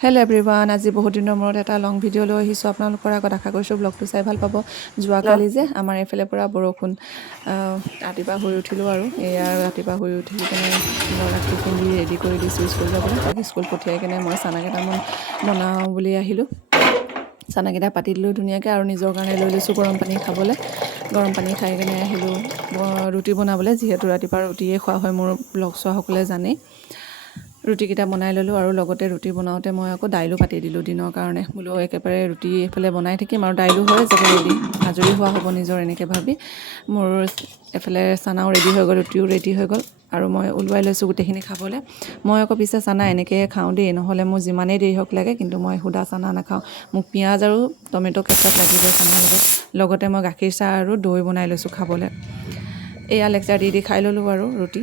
Hello' everyone, আজি বহুত দিনৰ মূৰত এটা লং ভিডিঅ' লৈ আহিছোঁ আপোনালোকৰ আগত। আশা কৰিছোঁ ব্লগটো চাই ভাল পাব। যোৱাকালি যে আমাৰ এইফালে পৰা বৰষুণ, ৰাতিপুৱা শুই উঠিলোঁ আৰু ৰাতিপুৱা শুই উঠি কিনে ল'ৰাক টিফিন দি ৰেডি কৰি দিছোঁ স্কুল যাবলৈ। তাক স্কুল পঠিয়াই কিনে মই চানা কেইটামান বনাওঁ বুলি আহিলোঁ। চানাকেইটা পাতি দিলোঁ ধুনীয়াকৈ আৰু নিজৰ কাৰণে লৈ লৈছোঁ গৰম পানী খাবলৈ। গৰম পানী খাই কিনে আহিলোঁ ৰুটি বনাবলৈ, যিহেতু ৰাতিপুৱা ৰুটিয়ে খোৱা হয়, মোৰ ব্লগ চোৱাসকলে জানেই। ৰুটিকেইটা বনাই ল'লোঁ আৰু লগতে ৰুটি বনাওঁতে মই আকৌ দাইলো পাতি দিলোঁ দিনৰ কাৰণে। বোলো একেবাৰে ৰুটি এইফালে বনাই থাকিম আৰু দাইলো হৈ যাব, ৰেডি আজৰি হোৱা হ'ব নিজৰ, এনেকৈ ভাবি মোৰ এফালে চানাও ৰেডি হৈ গ'ল, ৰুটিও ৰেডি হৈ গ'ল আৰু মই ওলোৱাই লৈছোঁ গোটেইখিনি খাবলৈ। মই আকৌ পিছে চানা এনেকৈ খাওঁ দেই, নহ'লে মোৰ যিমানেই দেৰি হওক লাগে, কিন্তু মই সুদা চানা নাখাওঁ। মোক পিঁয়াজ আৰু টমেটো কেচাপ লাগিব চানাৰ লগত। লগতে মই গাখীৰ চাহ আৰু দৈ বনাই লৈছোঁ খাবলৈ। এয়া লেকচাৰ দি খাই ল'লোঁ আৰু ৰুটি।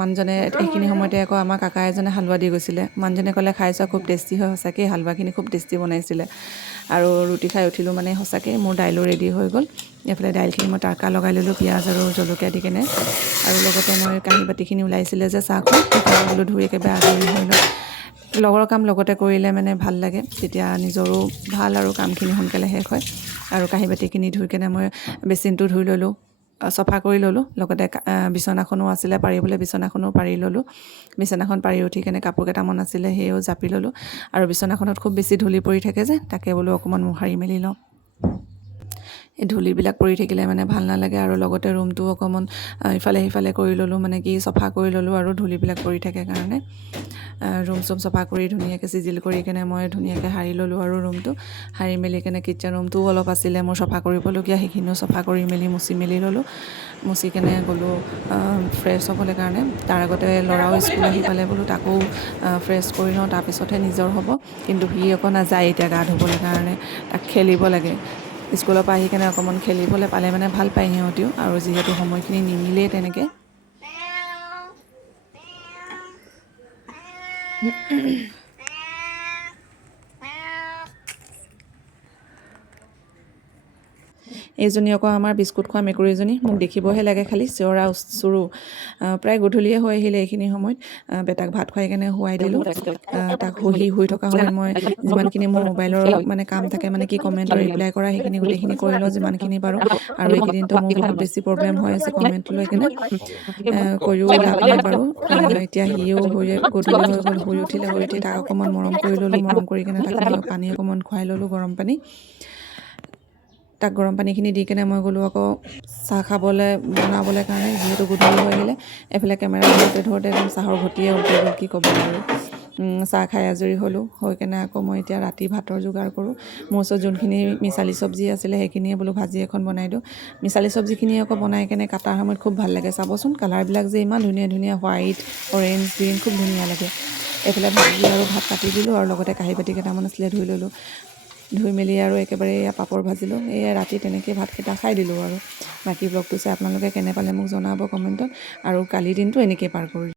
মানুহজনে এইখিনি সময়তে আকৌ আমাৰ কাকা এজনে হালোৱা দি গৈছিলে। মানুহজনে ক'লে খাই চোৱা, খুব টেষ্টি হয়, সঁচাকৈ হালোৱাখিনি খুব টেষ্টি বনাইছিলে। আৰু ৰুটি খাই উঠিলোঁ মানে সঁচাকৈ মোৰ দাইলো ৰেডি হৈ গ'ল। এইফালে দাইলখিনি মই তড়কা লগাই ল'লোঁ পিঁয়াজ আৰু জলকীয়া দি কেনে, আৰু লগতে মই কাঁহী বাতিখিনি ওলাইছিলে যে চাহ খোৱা, সেইখিনি বোলো ধুই একেবাৰে আজৰি হৈ লওঁ। লগৰ কাম লগতে কৰিলে মানে ভাল লাগে, তেতিয়া নিজৰো ভাল আৰু কামখিনি সোনকালে শেষ হয়। আৰু কাঁহী বাতিখিনি ধুই কেনে মই বেচিনটো ধুই ল'লোঁ, চফা কৰি ল'লোঁ। লগতে বিচনাখনো আছিলে পাৰিবলৈ, বিচনাখনো পাৰি ল'লোঁ। বিচনাখন পাৰি উঠি কেনে কাপোৰ কেইটামান আছিলে সেয়েও জাপি ল'লোঁ। আৰু বিচনাখনত খুব বেছি ধূলি পৰি থাকে যে, তাকে বোলো অকণমান মোহাৰি মেলি লওঁ। এই ধূলিবিলাক পৰি থাকিলে মানে ভাল নালাগে। আৰু লগতে ৰুমটো অকণমান ইফালে সিফালে কৰি ল'লোঁ, মানে কি চফা কৰি ল'লোঁ আৰু ধূলিবিলাক পৰি থাকে কাৰণে। ৰুম চুম চফা কৰি ধুনীয়াকৈ চিজিল কৰি কেনে মই ধুনীয়াকৈ সাৰি ল'লোঁ আৰু ৰুমটো সাৰি মেলি কেনে কিটচেন ৰুমটোও অলপ আছিলে মোৰ চফা কৰিবলগীয়া, সেইখিনিও চফা কৰি মেলি মুচি মেলি ল'লোঁ। মুচি কেনে গ'লোঁ ফ্ৰেছ হ'বলৈ কাৰণে। তাৰ আগতে ল'ৰাও স্কুল আহি পালে, বোলো তাকো ফ্ৰেছ কৰি লওঁ, তাৰপিছতহে নিজৰ হ'ব। কিন্তু সি আকৌ নাযায় এতিয়া গা ধুবলৈ কাৰণে, তাক খেলিব লাগে। স্কুলৰ পৰা আহি কেনে অকণমান খেলিবলৈ পালে মানে ভাল পায় সিহঁতিও, আৰু যিহেতু সময়খিনি নিমিলেই তেনেকৈ। এইজনী আকৌ আমাৰ বিস্কুট খোৱা মেকুৰীজনী, মোক দেখিবহে লাগে খালি চিঞৰা চুৰু। প্ৰায় গধূলিয়ে হৈ আহিলে এইখিনি সময়ত। বেটাক ভাত খুৱাই কেনে শুৱাই দিলোঁ। তাক শুই থকা সময়ত মই যিমানখিনি মোৰ মোবাইলৰ মানে কাম থাকে, মানে কি কমেণ্টৰ ৰিপ্লাই কৰা, সেইখিনি গোটেইখিনি কৰি লওঁ যিমানখিনি পাৰোঁ। আৰু এইকেইদিনতো মোৰ বহুত বেছি প্ৰব্লেম হৈ আছে কমেণ্ট লৈ কেনে, কৰিও লাভ নাই বাৰু। এতিয়া সিও গধূলি হৈ গ'ল, শুই উঠিলে, শুই উঠি তাক অকণমান মৰম কৰি ল'লোঁ। মৰম কৰি কেনে তাক পানী অকণমান খুৱাই ল'লোঁ, গৰম পানী। তাক গৰম পানীখিনি দি কেনে মই গ'লোঁ আকৌ চাহ খাবলৈ বনাবলৈ কাৰণে, যিহেতু গধূলি হৈ আহিলে। এইফালে কেমেৰা ধৰোঁতে ধৰোঁতে একদম চাহৰ ঘটিয়ে উঠি গ'ল, কি ক'ব আৰু। চাহ খাই আজৰি হ'লোঁ। হৈ কেনে আকৌ মই এতিয়া ৰাতি ভাতৰ যোগাৰ কৰোঁ। মোৰ ওচৰত যোনখিনি মিছালি চব্জি আছিলে সেইখিনিয়ে বোলো ভাজি এখন বনাই দিওঁ। মিছালি চব্জিখিনি আকৌ বনাই কেনে কাটাৰ সময়ত খুব ভাল লাগে, চাবচোন কালাৰবিলাক যে ইমান ধুনীয়া ধুনীয়া, হোৱাইট, অৰেঞ্জ, গ্ৰীণ, খুব ধুনীয়া লাগে। এইফালে ভাজি আৰু ভাত কাটি দিলোঁ, আৰু লগতে কাঁহী বাতি কেইটামান আছিলে ধুই ল'লোঁ। ধুই মেলি আৰু একেবাৰে পাপৰ ভাজিলোঁ। ৰাতি তেনেকৈ ভাতকেইটা খাই দিলোঁ আৰু। বাকী ব্লগটো চাই আপোনালোকে কেনে পালে মোক জনাব কমেণ্টত। আৰু কালিৰ দিনটো এনেকৈ পাৰ কৰিলোঁ।